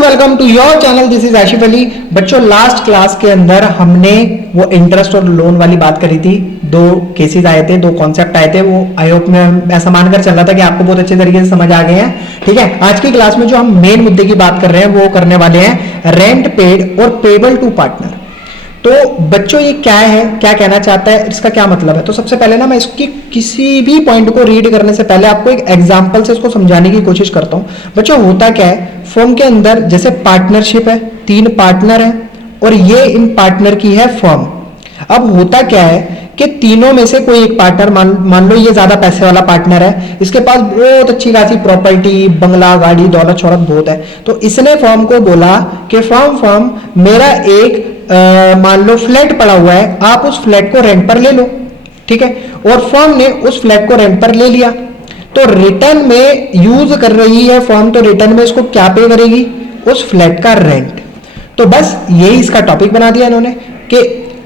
Welcome to your channel, this is Ashif Ali. बच्चों, last class के अंदर हमने वो इंटरेस्ट और लोन वाली बात करी थी। दो केसेस आए थे, दो कॉन्सेप्ट आए थे। वो आई होप में ऐसा मानकर चल रहा था कि आपको बहुत अच्छे तरीके से समझ आ गए हैं। ठीक है, आज की क्लास में जो हम मेन मुद्दे की बात कर रहे हैं वो करने वाले हैं रेंट पेड और पेबल टू पार्टनर। तो बच्चों, ये क्या है, क्या कहना चाहता है, इसका क्या मतलब है? तो सबसे पहले ना मैं इसकी किसी भी पॉइंट को रीड करने से पहले आपको एक एग्जांपल से इसको समझाने की कोशिश करता हूं। बच्चों, होता क्या है, फर्म के अंदर जैसे पार्टनरशिप है, 3 पार्टनर हैं और ये इन पार्टनर की है फर्म। अब होता क्या है कि तीनों में से कोई एक पार्टनर, मान लो ये ज्यादा पैसे वाला पार्टनर है, इसके पास बहुत अच्छी खासी प्रॉपर्टी, बंगला, गाड़ी, दौलत शौहरत बहुत है। तो इसने फर्म को बोला कि फर्म मेरा एक मान लो फ्लैट पड़ा हुआ है, आप उस फ्लैट को रेंट पर ले लो। ठीक है, और फर्म ने उस फ्लैट को रेंट पर ले लिया, तो रिटर्न में यूज कर रही है फर्म, तो रिटर्न में इसको क्या पे करेगी? उस फ्लैट का रेंट। तो बस यही इसका टॉपिक बना दिया इन्होंने कि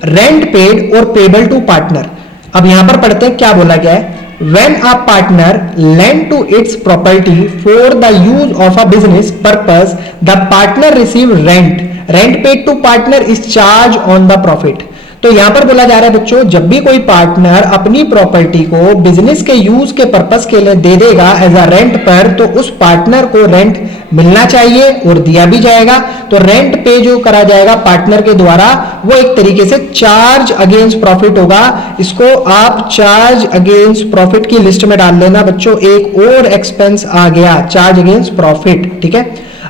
रेंट पेड और पेबल टू पार्टनर। अब यहां पर पढ़ते हैं क्या बोला गया है। When a partner lend to its property for the use of a business purpose, the partner receive rent. Rent paid to partner is charged on the profit. तो यहां पर बोला जा रहा है बच्चों, जब भी कोई पार्टनर अपनी प्रॉपर्टी को बिजनेस के यूज के पर्पस के लिए दे देगा एज अ रेंट पर, तो उस पार्टनर को रेंट मिलना चाहिए और दिया भी जाएगा। तो रेंट पे जो करा जाएगा पार्टनर के द्वारा, वो एक तरीके से चार्ज अगेंस्ट प्रॉफिट होगा। इसको आप चार्ज अगेंस्ट प्रॉफिट की लिस्ट में डाल लेना बच्चों। एक और एक्सपेंस आ गया, चार्ज अगेंस्ट प्रॉफिट। ठीक है,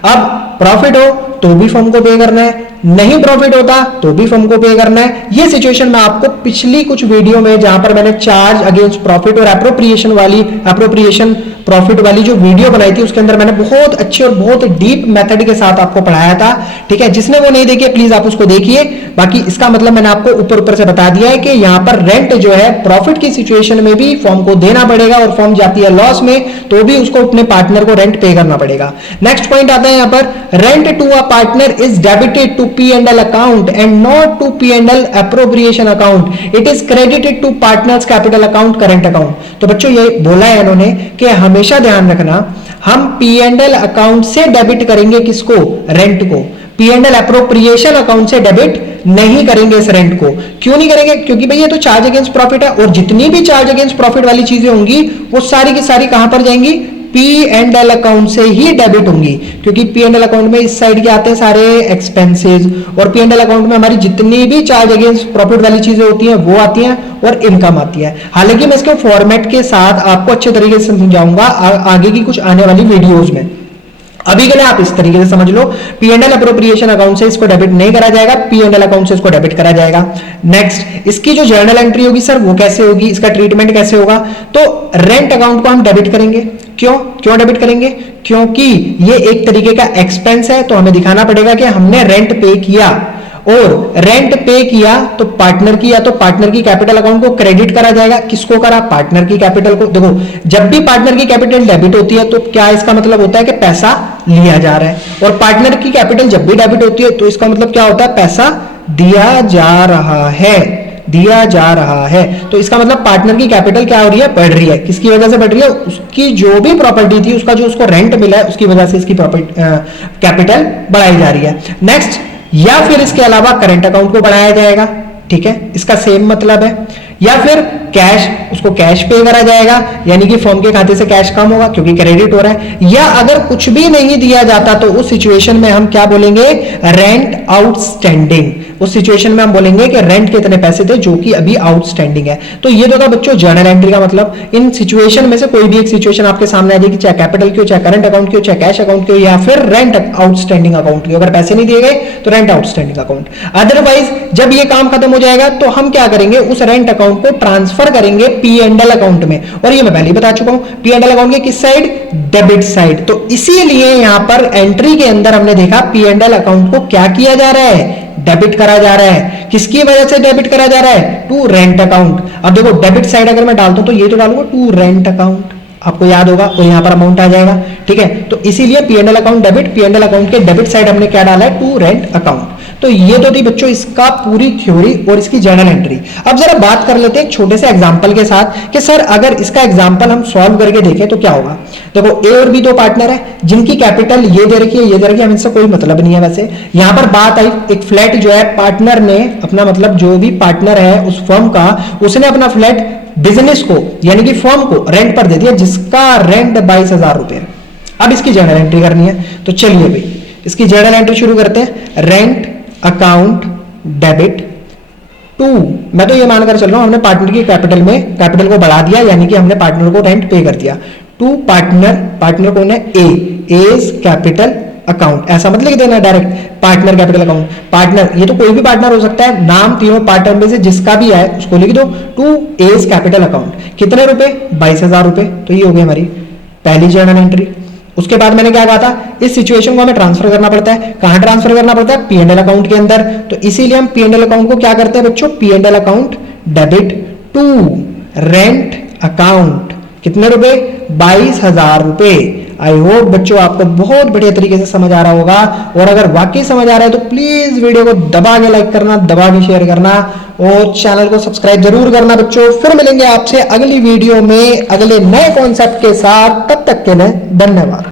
अब प्रॉफिट हो तो भी फर्म को पे करना है, नहीं प्रॉफिट होता तो भी फर्म को पे करना है। ये सिचुएशन मैं आपको पिछली कुछ वीडियो में, जहां पर मैंने चार्ज अगेंस्ट प्रॉफिट और एप्रोप्रिएशन प्रॉफिट वाली जो वीडियो बनाई थी, उसके अंदर मैंने बहुत अच्छे और बहुत डीप मेथड के साथ आपको पढ़ाया था। ठीक है, जिसने वो नहीं देखी प्लीज आप उसको देखिए। बाकी इसका मतलब मैंने आपको ऊपर से बता दिया है कि यहां पर रेंट जो है प्रॉफिट की सिचुएशन में भी फर्म को देना पड़ेगा, और फर्म जाती है लॉस में तो भी उसको अपने पार्टनर को रेंट पे करना पड़ेगा। नेक्स्ट पॉइंट आता है यहां पर, rent to a partner is debited to P&L account and not to P&L appropriation account. It is credited to partners capital account, current account. तो बच्चों, ये बोला है इन्होंने कि हमेशा ध्यान रखना, हम P&L अकाउंट से डेबिट करेंगे किसको? रेंट को। P&L एप्रोप्रिएशन अकाउंट से डेबिट नहीं करेंगे इस रेंट को। क्यों नहीं करेंगे? क्योंकि भाई ये तो चार्ज अगेंस्ट प्रॉफिट है, और जितनी भी चार्ज अगेंस्ट प्रॉफिट वाली चीजें होंगी वो सारी की सारी कहां पर जाएंगी? P&L अकाउंट से ही डेबिट होंगी, क्योंकि P&L अकाउंट में इस साइड के आते हैं सारे एक्सपेंसेस, और P&L अकाउंट में हमारी जितनी भी चार्ज अगेंस्ट प्रॉफिट वाली चीजें होती हैं वो आती हैं, और इनकम आती है। हालांकि मैं इसके फॉर्मेट के साथ आपको अच्छे तरीके से समझाऊंगा आगे की कुछ आने वाली वीडियोज में। अभी के लिए आप इस तरीके से समझ लो, P&L अप्रोप्रिएशन अकाउंट से इसको डेबिट नहीं करा जाएगा, P&L अकाउंट से इसको डेबिट करा जाएगा। नेक्स्ट, इसकी जो जर्नल एंट्री होगी सर वो कैसे होगी, इसका ट्रीटमेंट कैसे होगा? तो रेंट अकाउंट को हम डेबिट करेंगे। क्यों डेबिट करेंगे? क्योंकि ये एक तरीके का एक्सपेंस है, तो हमें दिखाना पड़ेगा कि हमने रेंट पे किया, और रेंट पे किया तो पार्टनर की, या तो पार्टनर की कैपिटल अकाउंट को क्रेडिट करा जाएगा। किसको करा? पार्टनर की कैपिटल को। देखो, जब भी पार्टनर की कैपिटल डेबिट होती है तो क्या इसका मतलब होता है कि पैसा लिया जा रहा है, और पार्टनर की कैपिटल जब भी डेबिट होती है तो इसका मतलब क्या होता है? पैसा दिया जा रहा है, दिया जा रहा है। तो इसका मतलब पार्टनर की कैपिटल क्या हो रही है? बढ़ रही है। किसकी वजह से बढ़ रही है? उसकी जो भी प्रॉपर्टी थी, उसका जो उसको रेंट मिला है, उसकी वजह से इसकी कैपिटल बढ़ाई जा रही है। नेक्स्ट, या फिर इसके अलावा करंट अकाउंट को बढ़ाया जाएगा। ठीक है, इसका सेम मतलब है। या फिर कैश, उसको कैश पे करा जाएगा, यानी कि फर्म के खाते से कैश कम होगा क्योंकि क्रेडिट हो रहा है। या अगर कुछ भी नहीं दिया जाता तो उस सिचुएशन में हम क्या बोलेंगे? Rent outstanding. उस सिचुएशन में हम बोलेंगे कि रेंट के इतने पैसे थे जो कि अभी आउटस्टैंडिंग है। तो ये तो था बच्चों जर्नल एंट्री का मतलब। इन सिचुएशन में से कोई भी एक सिचुएशन आपके सामने आ जाएगी, चाहे कैपिटल की हो, चाहे करंट अकाउंट की हो, चाहे कैश अकाउंट की हो, या फिर रेंट आउटस्टैंडिंग अकाउंट की। अगर पैसे नहीं दिए गए तो रेंट आउटस्टैंडिंग अकाउंट। अदरवाइज जब ये काम खत्म हो जाएगा तो हम क्या करेंगे? उस रेंट अकाउंट को ट्रांसफर करेंगे P&L अकाउंट में, और ये मैं पहले ही बता चुका हूं, P&L अकाउंट के किस साइड? Debit side. तो इसीलिए यहां पर एंट्री के अंदर हमने देखा P&L अकाउंट को क्या किया जा रहा है? डेबिट करा जा रहा है। किसकी वजह से डेबिट करा जा रहा है? To rent account. अब देखो, डेबिट साइड अगर मैं डालता हूं तो ये तो डालूंगा टू रेंट अकाउंट। आपको याद होगा, और यहाँ पर अमाउंट आ जाएगा। ठीक है, तो इसीलिए P&L account debit, P&L account के डेबिट साइड हमने क्या डाला है, टू रेंट अकाउंट। तो ये तो थी बच्चों इसका पूरी थ्योरी और इसकी जर्नल एंट्री। अब जरा बात कर लेते हैं छोटे से एग्जांपल के साथ कि सर अगर इसका एग्जांपल हम सॉल्व करके देखें तो क्या होगा। देखो ए और बी दो पार्टनर है जिनकी कैपिटल ये दे रखी है, ये दे रखी है, हमें इससे कोई मतलब नहीं है। वैसे यहां पर बात आई एक फ्लैट जो है पार्टनर ने अपना, मतलब जो भी पार्टनर है उस फर्म का, उसने अपना फ्लैट बिजनेस को यानी कि फर्म को रेंट पर दे दिया जिसका रेंट 22,000 रुपए है। अब इसकी जर्नल एंट्री करनी है, तो चलिए भाई इसकी जर्नल एंट्री शुरू करते हैं। रेंट अकाउंट डेबिट टू, मैं तो ये मानकर चल रहा हूं हमने पार्टनर की कैपिटल में कैपिटल को बढ़ा दिया, यानी कि हमने पार्टनर को रेंट पे कर दिया। टू पार्टनर, पार्टनर कौन है, एज कैपिटल अकाउंट, ऐसा मत लिख देना direct partner capital account. Partner ये तो कोई भी पार्टनर हो सकता है, नाम तीनों पार्टनर में से जिसका भी है उसको लिख दो। टू एज कैपिटल अकाउंट, कितने रुपए, 22,000 रुपए। तो ये हो गई हमारी पहली जर्नल एंट्री। उसके बाद मैंने क्या कहा था, इस सिचुएशन को हमें ट्रांसफर करना पड़ता है। कहां ट्रांसफर करना पड़ता है, P&L अकाउंट के अंदर। तो इसीलिए हम P&L अकाउंट को क्या करते हैं बच्चों, P&L account debit to rent account, कितने रुपए, 22,000 रुपए। आई होप बच्चों आपको बहुत बढ़िया तरीके से समझ आ रहा होगा, और अगर वाकई समझ आ रहा है तो प्लीज वीडियो को दबा के लाइक करना, दबा के शेयर करना, और चैनल को सब्सक्राइब जरूर करना बच्चों। फिर मिलेंगे आपसे अगली वीडियो में अगले नए कॉन्सेप्ट के साथ, तब तक के लिए धन्यवाद।